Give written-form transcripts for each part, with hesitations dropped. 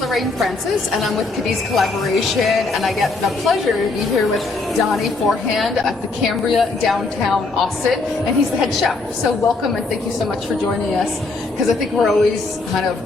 Lorraine Francis, and I'm with Cadiz Collaboration, and I get the pleasure to be here with Donnie Forehand at the Cambria Downtown Austin, and he's the head chef. So welcome, and thank you so much for joining us, because I think we're always kind of,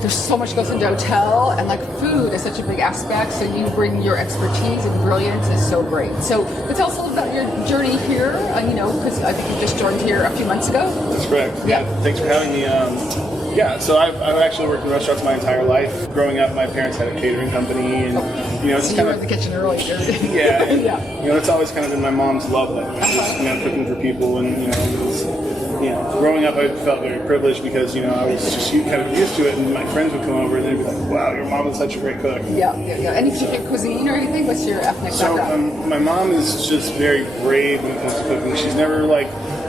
there's so much goes into hotel, and like food is such a big aspect, so you bring your expertise and brilliance is so great. So tell us a little about your journey here, because I think you just joined here a few months ago. That's correct. Yeah. Thanks for having me. So I've actually worked in restaurants my entire life. Growing up, my parents had a catering company, and it's so kind you were of in the kitchen early. yeah, and, it's always kind of been my mom's love language, just, cooking for people, and growing up, I felt very privileged because I was just kind of used to it, and my friends would come over and they'd be like, "Wow, your mom is such a great cook." Yeah. Any particular cuisine or anything? What's your ethnic background? So my mom is just very brave when it comes to cooking. She's never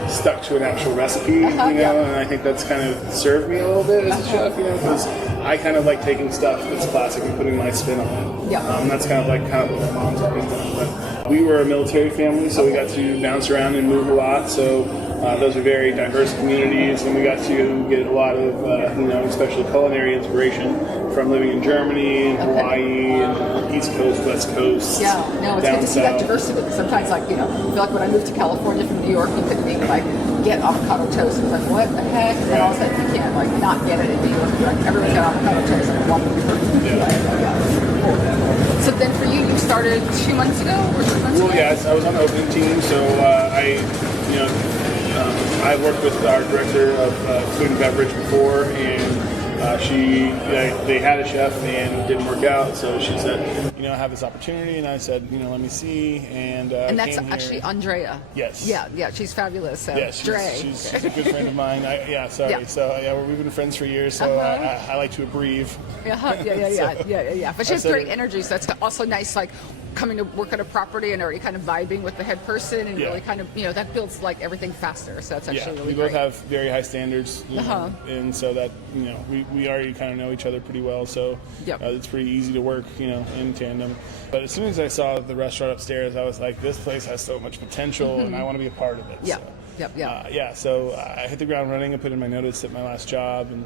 stuck to an actual recipe, and I think that's kind of served me a little bit as a chef, because I kind of like taking stuff that's classic and putting my spin on it. Yeah. That's kind of what my mom's always done. But we were a military family, so we got to bounce around and move a lot. So those are very diverse communities, and we got to get a lot of, especially culinary inspiration from living in Germany, Hawaii, and East Coast, West Coast. Yeah, no, it's good to see that diversity. Sometimes, I feel like when I moved to California from New York, you couldn't even get avocado toast. It was like, what the heck? And then all of a sudden you can't not get it in New York. Everyone's got avocado toast and one So then for you started 2 months ago or 6 months ago? Well, yes, I was on the opening team, so I worked with our director of food and beverage before, and they had a chef and it didn't work out, so she said, I have this opportunity, and I said, let me see, and that's actually Andrea. Yes. Yeah, she's fabulous. So yeah, she's a good friend of mine. So we've been friends for years, so I like to breathe. Yeah. But she has great energy, so that's also nice, coming to work at a property and already kind of vibing with the head person, and really kind of, that builds everything faster, so that's actually really great. We both have very high standards, and so that, we already kind of know each other pretty well, so it's pretty easy to work, in tandem. But as soon as I saw the restaurant upstairs, I was like, this place has so much potential, and I want to be a part of it. Yeah. So, so I hit the ground running and put in my notice at my last job, and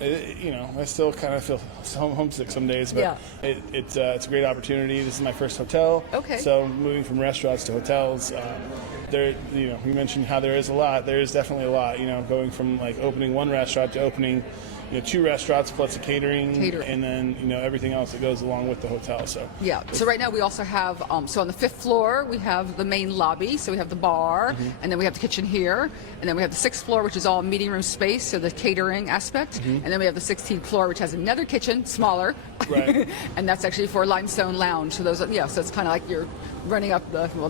I still kind of feel homesick some days, but it's a great opportunity. This is my first hotel. Okay. So moving from restaurants to hotels, you mentioned how there is a lot. There is definitely a lot. Going from opening one restaurant to opening 2 restaurants plus a catering, and then everything else that goes along with the hotel. So so right now we also have so on the 5th floor we have the main lobby, so we have the bar, and then we have the kitchen here, and then we have the 6th floor, which is all meeting room space, so the catering aspect, and then we have the 16th floor, which has another kitchen, smaller, right. and that's actually for limestone lounge. So those are, so it's kind of like you're running up going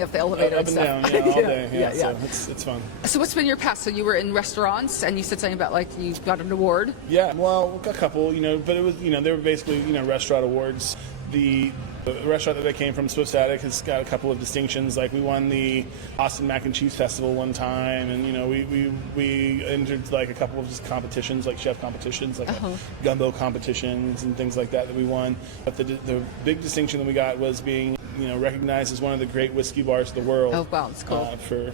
up the elevator up and down, all day. So it's fun. So what's been your past? So you were in restaurants, and you said something about you got an award. Yeah, well, a couple, but it was, they were basically, restaurant awards. The restaurant that I came from, Swift's Attic, has got a couple of distinctions. We won the Austin Mac and Cheese Festival one time, and we entered a couple of just competitions, chef competitions, gumbo competitions and things like that we won. But the big distinction that we got was being recognized as one of the great whiskey bars of the world. Oh wow, it's cool. For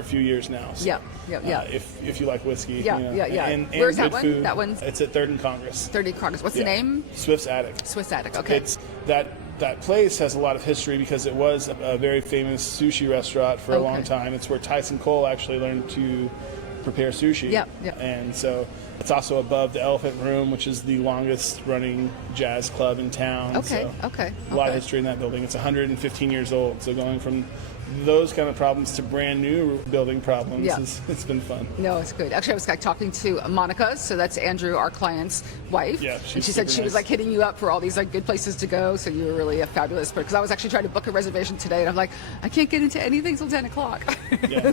a few years now. So, if you like whiskey. And where's that one? Food. That one's. It's at 3rd and Congress. 3rd and Congress. What's the name? Swift's Attic. Swift's Attic. Okay. It's that place has a lot of history because it was a very famous sushi restaurant for a long time. It's where Tyson Cole actually learned to prepare sushi. And so it's also above the Elephant Room, which is the longest running jazz club in town. A lot of history in that building. It's 115 years old. So going from those kind of problems to brand new building problems, it's been fun. No, it's good. Actually, I was talking to Monica, so that's Andrew, our client's wife. Yeah, and she said she was hitting you up for all these good places to go, so you were really a fabulous person. Because I was actually trying to book a reservation today, and I'm like, I can't get into anything till 10 o'clock.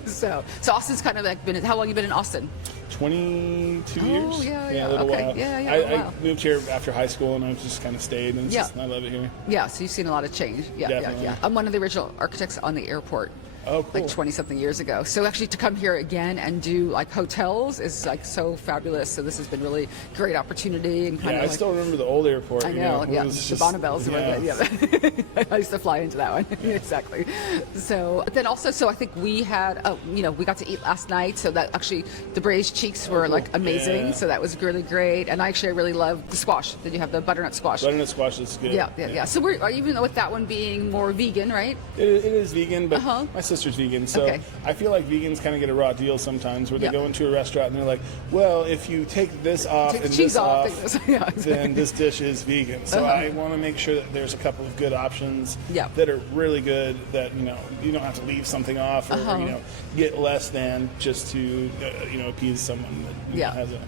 So Austin's kind of been, how long you been in Austin? 22 years. A little while. I moved here after high school, and I've just kind of stayed, and I love it here. Yeah, so you've seen a lot of change. Yeah. I'm one of the original architects on the airport. Oh, cool. like 20 something years ago. So actually to come here again and do like hotels is like so fabulous. So this has been really great opportunity and kind Yeah, of I still remember the old airport. I know, yeah, it was the just- Bonneville's yeah. yeah. I used to fly into that one. Exactly. So then also, so I think we had, we got to eat last night. So that actually, the braised cheeks were cool. like amazing. Yeah. So that was really great. And I really love the squash. Then you have the butternut squash. Butternut squash is good. Yeah. So even with that one being more vegan, right? It is vegan, but Uh-huh. my sister's vegan, so Okay. I feel like vegans kind of get a raw deal sometimes, where they Yeah. go into a restaurant and they're like, "Well, if you take this off Take and the cheese this off, off, take this- yeah, exactly. then this dish is vegan." So Uh-huh. I want to make sure that there's a couple of good options Yeah. that are really good. That you don't have to leave something off or Uh-huh. get less than just to appease someone that Yeah. has a.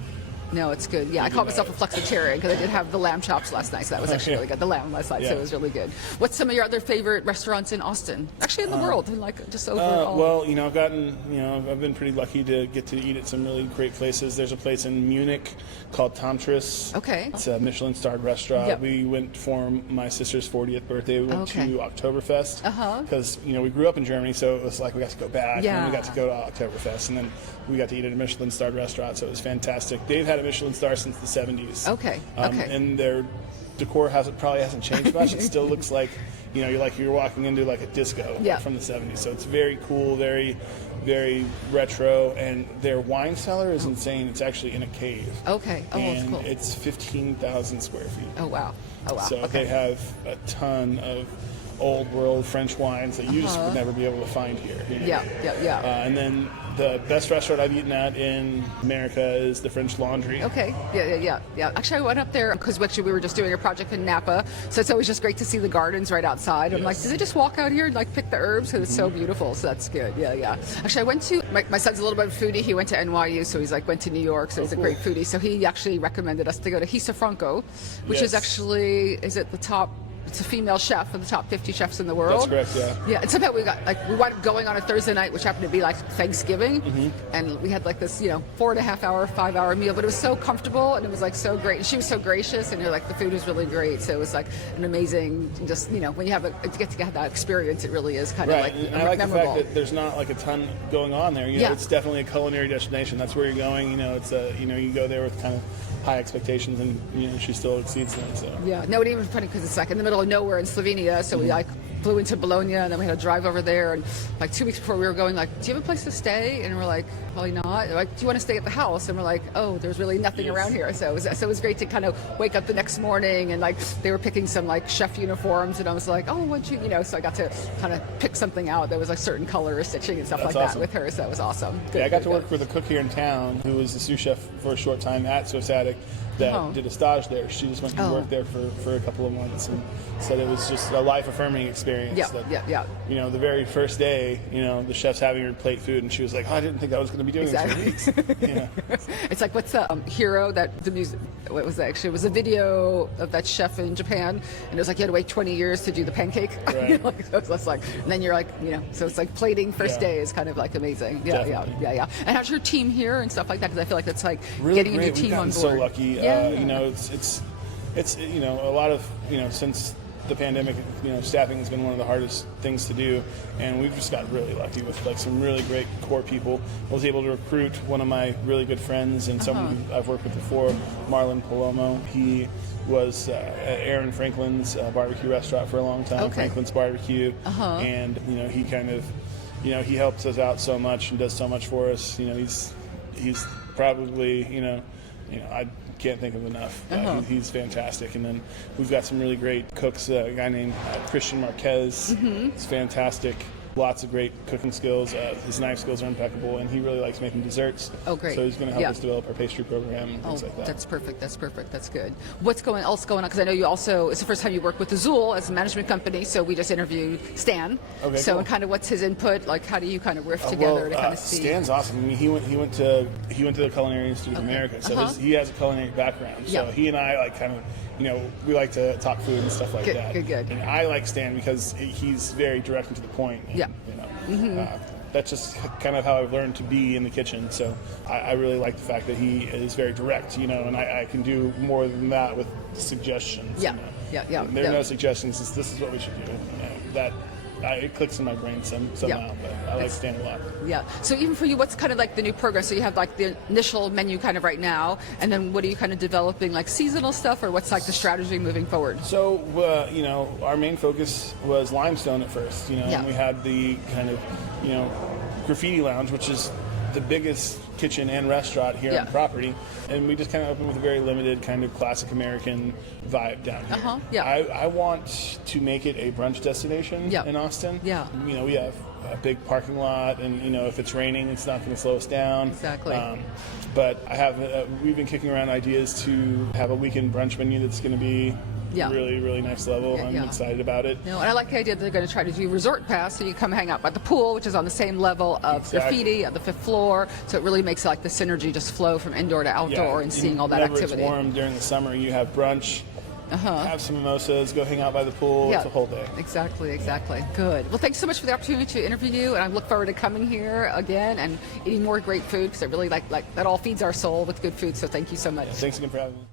No, it's good. Yeah, I called myself a flexitarian because I did have the lamb chops last night, so that was actually Yeah. really good. The lamb last night, so Yeah. it was really good. What's some of your other favorite restaurants in Austin? Actually, in the world, and like just overall. Well, I've been pretty lucky to get to eat at some really great places. There's a place in Munich called Tantris. Okay. It's a Michelin-starred restaurant. Yep. We went for my sister's 40th birthday. We went Okay. to Oktoberfest. Uh-huh. Because, we grew up in Germany, so it was like we got to go back. And then we Yeah. got to go to Oktoberfest. And then we got to eat at a Michelin-starred restaurant, so it was fantastic. They've had a Michelin star since the 70s. Okay. And their decor probably hasn't changed much. It still looks like, you're walking into like a disco Yeah. from the 70s. So it's very cool, very, very retro. And their wine cellar is insane. It's actually in a cave. Okay. Oh, and that's cool. it's 15,000 square feet. Oh wow. So Okay. they have a ton of old world French wines that you just would never be able to find here. Yeah. And then the best restaurant I've eaten at in America is the French Laundry. Okay. Yeah. Actually, I went up there because actually we were just doing a project in Napa, so it's always just great to see the gardens right outside. I'm like, Yes. did they just walk out here and like pick the herbs? Because it's so beautiful. So that's good. Yeah. Actually, I went to my son's a little bit of a foodie. He went to NYU, so he's like went to New York, so he's a cool. great foodie. So he actually recommended us to go to Hisa Franco, which is Yes. actually it the top. It's a female chef of the top 50 chefs in the world. That's correct, yeah. Yeah, and somehow we wound up going on a Thursday night, which happened to be like Thanksgiving, Mm-hmm. and we had like this, 4.5 hour, 5 hour meal, but it was so comfortable and it was like so great. And she was so gracious, and the food was really great. So it was like an amazing, just when you have get to have that experience, it really is kind of Right, like and I like memorable. the fact that there's not like a ton going on there. Yeah. It's definitely a culinary destination. That's where you're going. It's you go there with kind of high expectations, and she still exceeds them. So Yeah, no, it even funny because it's like in the middle of nowhere in Slovenia. So we like flew into Bologna, and then we had to drive over there. And like 2 weeks before we were going, like, do you have a place to stay? And we're like, probably not. They're like, do you want to stay at the house? And we're like, oh, there's really nothing Yes. around here. So it was great to kind of wake up the next morning, and like they were picking some like chef uniforms, and I was like, oh, what'd you, so I got to kind of pick something out that was like certain color stitching and stuff That's like awesome. that with her. So that was awesome. Good, I got to good, work with a cook here in town who was the sous chef for a short time at Swiss Attic that Oh. did a stage there. She just went to Oh. work there for a couple of months and said it was just a life-affirming experience. Yeah, that, yeah. The very first day, the chef's having her plate food, and she was like, oh, I didn't think I was going to be doing Exactly. this for weeks. Yeah. It's like, what's the hero that the music? What was that? Actually, it was a video of that chef in Japan, and it was like you had to wait 20 years to do the pancake. Right. So it's like, and then you're like, so it's like plating first Yeah. day is kind of like amazing. Yeah. Definitely. And how's your team here and stuff like that? Because I feel like that's like Really getting a great. new team We've on gotten board. so lucky. Yeah. It's a lot of since the pandemic, staffing has been one of the hardest things to do, and we've just got really lucky with like some really great core people. I was able to recruit one of my really good friends and someone who I've worked with before, Marlon Palomo. He was at Aaron Franklin's barbecue restaurant for a long time, Okay. Franklin's Barbecue, and he kind of, he helps us out so much and does so much for us. He's probably, I can't think of enough. He's fantastic. And then we've got some really great cooks. A guy named Christian Marquez. He's fantastic. Lots of great cooking skills. His knife skills are impeccable, and he really likes making desserts. Oh, great. So he's going to help Yeah. us develop our pastry program and things like that. That's perfect. That's good. What's else going on? Because I know you also, it's the first time you work with Azul as a management company, so we just interviewed Stan. Okay, so cool. and kind of what's his input? Like, how do you kind of riff together to kind of see? Stan's awesome. I mean, he went to the Culinary Institute of America, so he has a culinary background. So Yeah. he and I like kind of, we like to talk food and stuff like Good, that. good. And I like Stan because he's very direct and to the point. And, Yeah. that's just kind of how I've learned to be in the kitchen. So I really like the fact that he is very direct, and I can do more than that with suggestions. Yeah. Yeah. There are no suggestions. This is what we should do. it clicks in my brain somehow. But I like staying a lot. Yeah. So even for you, what's kind of like the new program? So you have like the initial menu kind of right now, and then what are you kind of developing, like seasonal stuff, or what's like the strategy moving forward? So our main focus was limestone at first, and we had the kind of graffiti lounge, which is the biggest kitchen and restaurant here on the property, and we just kind of opened with a very limited kind of classic American vibe down here. I want to make it a brunch destination in Austin. We have a big parking lot, and if it's raining, it's not going to slow us down. Exactly. But we've been kicking around ideas to have a weekend brunch menu that's going to be really, really nice level. I'm excited about it. No, and I like the idea that they're going to try to do resort pass, so you come hang out by the pool, which is on the same level of graffiti at the 5th floor. So it really makes like the synergy just flow from indoor to outdoor and seeing all that activity. Whenever it's warm during the summer, you have brunch. Have some mimosas, go hang out by the pool. It's a whole day. Exactly. Good. Well, thanks so much for the opportunity to interview you, and I look forward to coming here again and eating more great food, because I really like that all feeds our soul with good food. So thank you so much. Thanks again for having me.